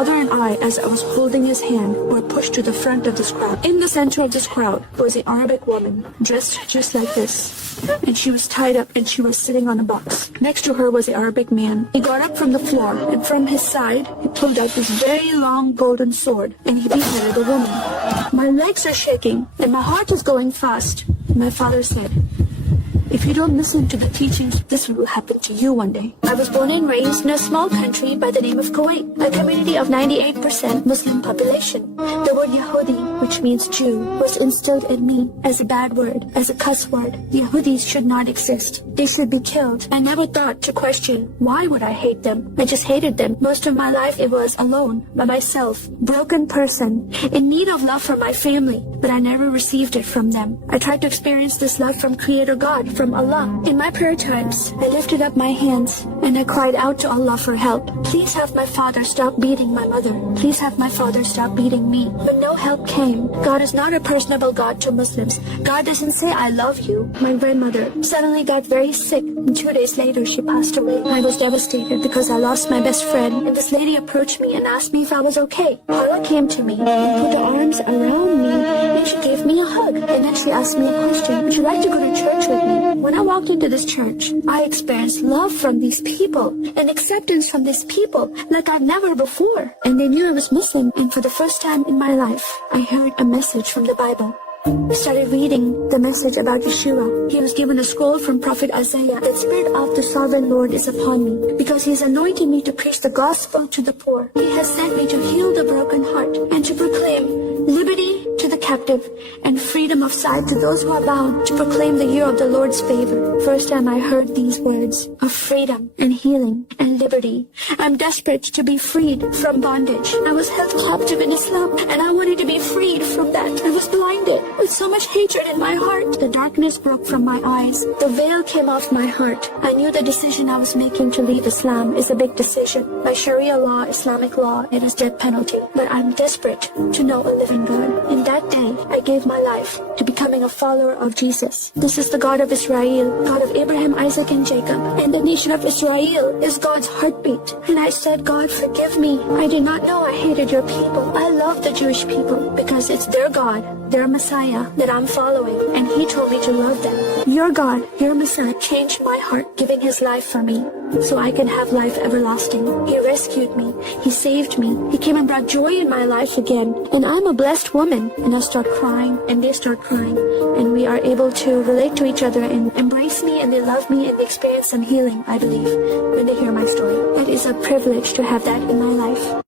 father and I, as I was holding his hand, were pushed to the front of this crowd. In the center of this crowd was an Arabic woman, dressed just like this. And she was tied up and she was sitting on a box. Next to her was the Arabic man. He got up from the floor and from his side, he pulled out this very long golden sword and he beheaded the woman. My legs are shaking and my heart is going fast. My father said, "If you don't listen to the teachings, this will happen to you one day." I was born and raised in a small country by the name of Kuwait, a community of 98% Muslim population. The word Yahudi, which means Jew, was instilled in me as a bad word, as a cuss word. Yahudis should not exist. They should be killed. I never thought to question, why would I hate them? I just hated them. Most of my life it was alone, by myself, broken person, in need of love from my family, but I never received it from them. I tried to experience this love from Creator God, from Allah. In my prayer times, I lifted up my hands and I cried out to Allah for help. Please have my father stop beating my mother. Please have my father stop beating me. But no help came. God is not a personable God to Muslims. God doesn't say, "I love you." My grandmother suddenly got very sick and 2 days later she passed away. I was devastated because I lost my best friend, and this lady approached me and asked me if I was okay. Hala came to me and put her arms around me and she gave me a hug. And then she asked me a question, "Would you like to go to church with me?" When I walked into this church, I experienced love from these people and acceptance from these people like I've never before. And they knew I was Muslim, and for the first time in my life, I heard a message from the Bible. I started reading the message about Yeshua. He was given a scroll from Prophet Isaiah. The Spirit of the Sovereign Lord is upon me, because He has anointed me to preach the gospel to the poor. He has sent me to heal the broken heart and to proclaim liberty to the captive and freedom of sight to those who are bound, to proclaim the year of the Lord's favor. First time I heard these words of freedom and healing and liberty. I'm desperate to be freed from bondage. I was held captive in Islam and I wanted to be freed from that. I was blinded with so much hatred in my heart. The darkness broke from my eyes. The veil came off my heart. I knew the decision I was making to leave Islam is a big decision. By Sharia law, Islamic law, it is death penalty. But I'm desperate to know a living God. In that day, I gave my life to becoming a follower of Jesus. This is the God of Israel, God of Abraham, Isaac, and Jacob. And the nation of Israel is God's heartbeat. And I said, "God, forgive me. I did not know I hated your people. I love the Jewish people because it's their God, their Messiah that I'm following. And He told me to love them. Your God, your Messiah changed my heart, giving His life for me so I can have life everlasting. He rescued me. He saved me. He came and brought joy in my life again. And I'm a blessed woman." And I start crying and they start crying. And we are able to relate to each other and embrace me, and they love me and they experience some healing, I believe, when they hear my story. It is a privilege to have that in my life.